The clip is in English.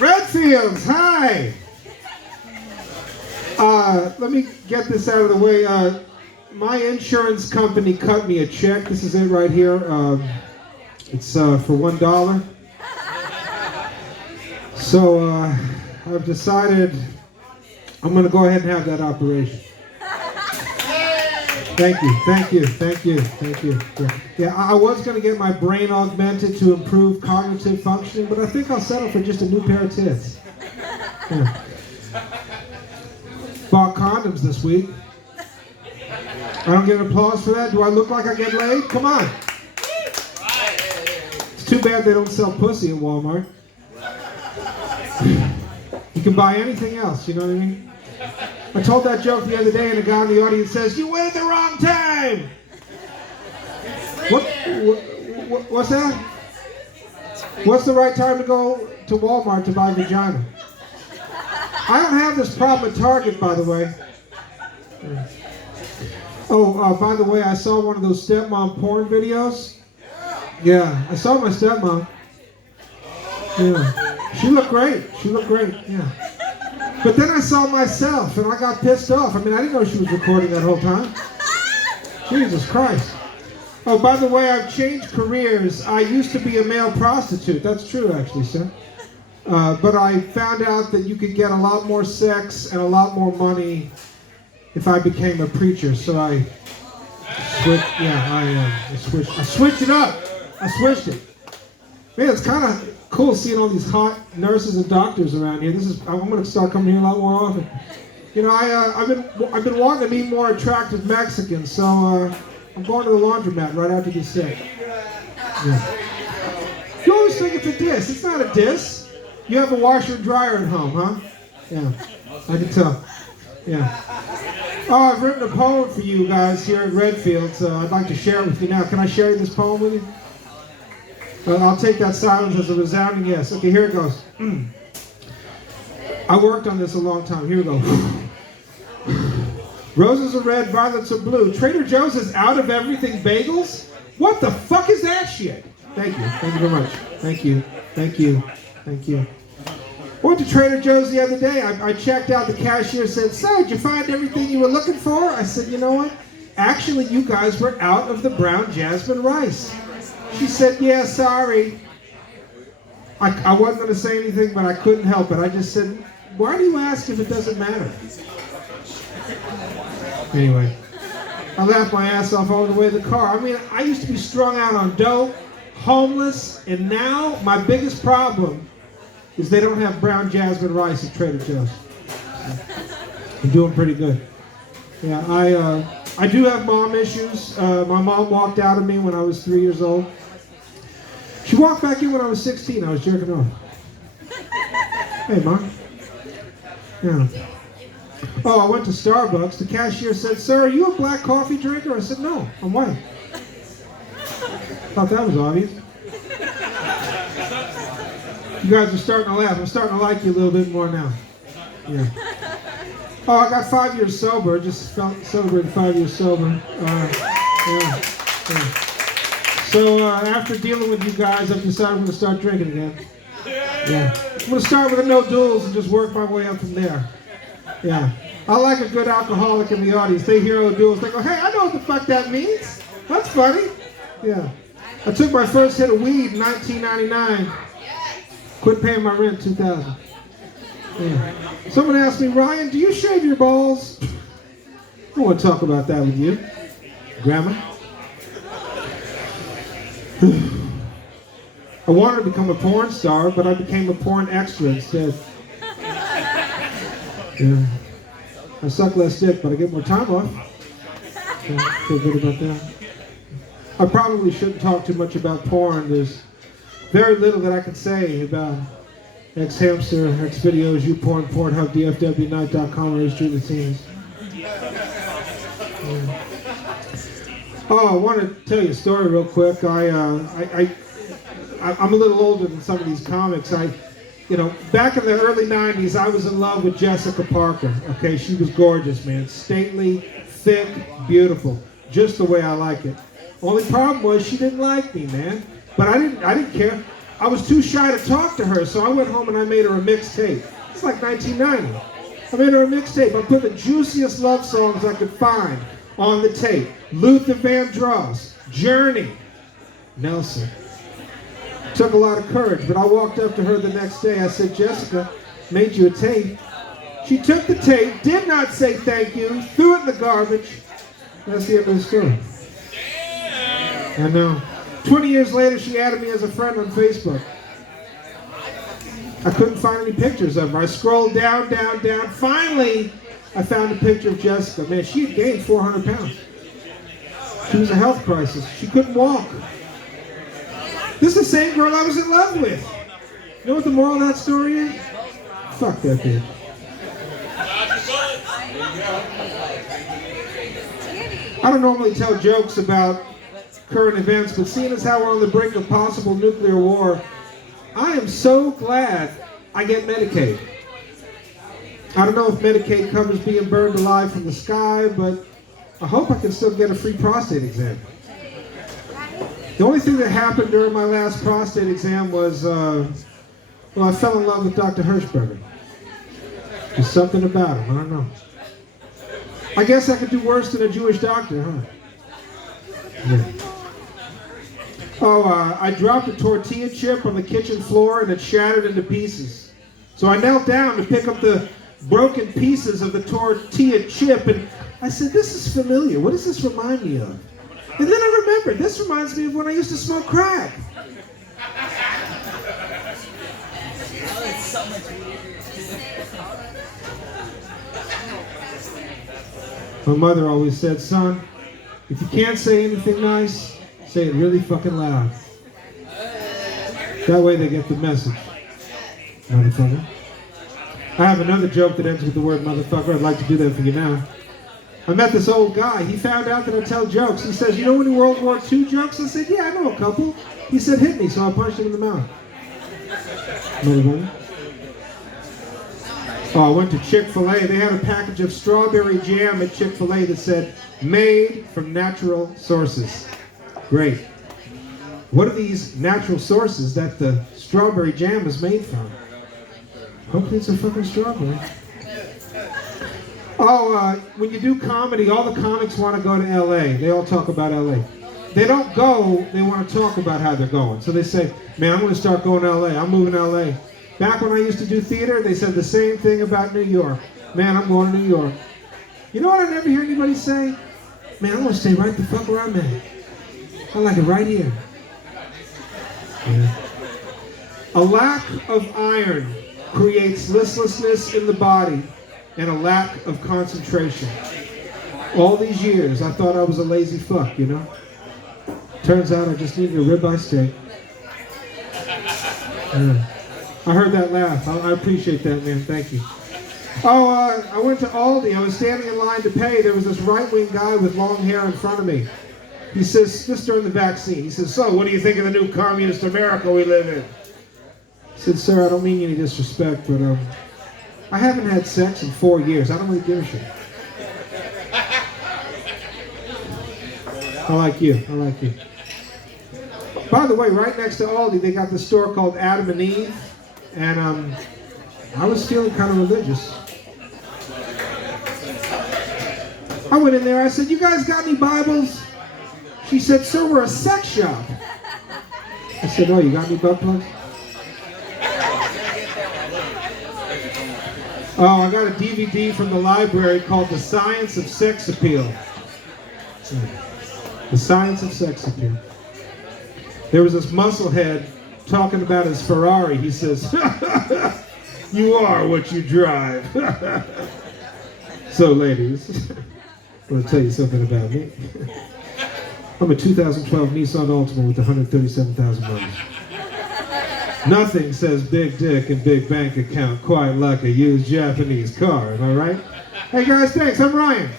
Redfields, hi! Let me get this out of the way. My insurance company cut me a check. This is it right here. It's for $1. So I've decided I'm going to go ahead and have that operation. Thank you. Yeah, I was going to get my brain augmented to improve cognitive functioning, but I think I'll settle for just a new pair of tits. Yeah. Bought condoms this week. I don't get applause for that. Do I look like I get laid? Come on. It's too bad they don't sell pussy at Walmart. You can buy anything else, you know what I mean? I told that joke the other day and a guy in the audience says, "You went at the wrong time!" What's that? What's the right time to go to Walmart to buy vagina? I don't have this problem at Target, by the way. Oh, by the way, I saw one of those stepmom porn videos. Yeah, I saw my stepmom. Yeah, she looked great. Yeah. But then I saw myself, and I got pissed off. I mean, I didn't know she was recording that whole time. Jesus Christ. Oh, by the way, I've changed careers. I used to be a male prostitute. That's true, actually, sir. But I found out that you could get a lot more sex and a lot more money if I became a preacher. So I switched. Yeah, I switched. I switched it up. I switched it. Man, it's kind of cool seeing all these hot nurses and doctors around here. I'm going to start coming here a lot more often. You know, I've been wanting to meet more attractive Mexicans, so I'm going to the laundromat right after this set. Yeah. You always think it's a diss. It's not a diss. You have a washer and dryer at home, huh? Yeah, I can tell. Yeah. Oh, I've written a poem for you guys here at Redfield, so I'd like to share it with you now. Can I share this poem with you? I'll take that silence as a resounding yes. Okay, here it goes. I worked on this a long time. Here we go. Roses are red, violets are blue. Trader Joe's is out of everything bagels? What the fuck is that shit? Thank you. Thank you very much. Thank you. I went to Trader Joe's the other day. I checked out. The cashier said, "So, did you find everything you were looking for?" I said, "You know what? Actually, you guys were out of the brown jasmine rice." She said, "Yeah, sorry." I wasn't going to say anything, but I couldn't help it. I just said, "Why do you ask if it doesn't matter?" Anyway, I laughed my ass off all the way to the car. I mean, I used to be strung out on dope, homeless, and now my biggest problem is they don't have brown jasmine rice at Trader Joe's. I'm doing pretty good. Yeah, I do have mom issues. My mom walked out of me when I was 3 years old. She walked back in when I was 16. I was jerking off. Hey, Mom. Yeah. Oh, I went to Starbucks. The cashier said, "Sir, are you a black coffee drinker?" I said, "No, I'm white." Thought that was obvious. You guys are starting to laugh. I'm starting to like you a little bit more now. Yeah. Oh, I got 5 years sober. Just celebrated 5 years sober. Yeah. So after dealing with you guys, I've decided I'm going to start drinking again. Yeah. I'm going to start with the no duels and just work my way up from there. Yeah. I like a good alcoholic in the audience. They hear no duels. They go, "Hey, I know what the fuck that means. That's funny." Yeah. I took my first hit of weed in 1999. Quit paying my rent in 2000. Yeah. Someone asked me, "Ryan, do you shave your balls?" I don't want to talk about that with you, Grandma. I wanted to become a porn star, but I became a porn extra instead. Yeah. I suck less dick, but I get more time off. So I feel good about that. I probably shouldn't talk too much about porn. There's very little that I can say about X-Hamster, X-Videos, YouPorn, Pornhub, DFWNight.com, or Street Latinos. Yeah. Oh, I want to tell you a story real quick. I'm a little older than some of these comics. Back in the early 90s, I was in love with Jessica Parker. Okay, she was gorgeous, man. Stately, thick, beautiful. Just the way I like it. Only problem was she didn't like me, man. But I didn't care. I was too shy to talk to her, so I went home and I made her a mixtape. It's like 1990. I made her a mixtape. I put the juiciest love songs I could find on the tape. Luther Vandross, Journey, Nelson. Took a lot of courage, but I walked up to her the next day. I said, Jessica, made you a tape. She took the tape, did not say thank you, threw it in the garbage. That's the end of the story. I know. 20 years later, she added me as a friend on Facebook. I couldn't find any pictures of her. I scrolled down. Finally, I found a picture of Jessica. Man, she had gained 400 pounds. She was a health crisis. She couldn't walk. This is the same girl I was in love with. You know what the moral of that story is? Fuck that bitch. I don't normally tell jokes about current events, but seeing as how we're on the brink of possible nuclear war, I am so glad I get Medicaid. I don't know if Medicaid covers being burned alive from the sky, but I hope I can still get a free prostate exam. The only thing that happened during my last prostate exam was, I fell in love with Dr. Hirschberger. There's something about him, I don't know. I guess I could do worse than a Jewish doctor, huh? Yeah. I dropped a tortilla chip on the kitchen floor and it shattered into pieces. So I knelt down to pick up the broken pieces of the tortilla chip and I said, this is familiar. What does this remind me of? And then I remembered, this reminds me of when I used to smoke crack. My mother always said, son, if you can't say anything nice, say it really fucking loud. That way they get the message. Motherfucker. I have another joke that ends with the word motherfucker. I'd like to do that for you now. I met this old guy. He found out that I tell jokes. He says, you know any World War II jokes? I said, yeah, I know a couple. He said, hit me, so I punched him in the mouth. Motherfucker. Oh, I went to Chick-fil-A. They had a package of strawberry jam at Chick-fil-A that said, made from natural sources. Great. What are these natural sources that the strawberry jam is made from? Hopefully it's a fucking strawberry. When you do comedy, all the comics want to go to L.A. They all talk about L.A. They don't go, they want to talk about how they're going. So they say, man, I'm going to start going to L.A. I'm moving to L.A. Back when I used to do theater, they said the same thing about New York. Man, I'm going to New York. You know what I never hear anybody say? Man, I'm going to stay right the fuck where I'm at. I like it right here. Yeah. A lack of iron creates listlessness in the body and a lack of concentration. All these years, I thought I was a lazy fuck, you know? Turns out I just needed a ribeye steak. Yeah. I heard that laugh. I appreciate that, man. Thank you. I went to Aldi. I was standing in line to pay. There was this right-wing guy with long hair in front of me. He says, this during the vaccine, he says, so what do you think of the new communist America we live in? I said, sir, I don't mean any disrespect, but I haven't had sex in 4 years. I don't really give a shit. I like you. I like you. By the way, right next to Aldi, they got this store called Adam and Eve. And I was feeling kind of religious. I went in there, I said, you guys got any Bibles? She said, sir, we're a sex shop. I said, oh, you got any butt plugs? Oh, I got a DVD from the library called The Science of Sex Appeal. The Science of Sex Appeal. There was this musclehead talking about his Ferrari. He says, you are what you drive. So, ladies, I want to tell you something about me. I'm a 2012 Nissan Altima with 137,000 miles. Nothing says big dick and big bank account quite like a used Japanese car, am I right? Hey guys, thanks. I'm Ryan.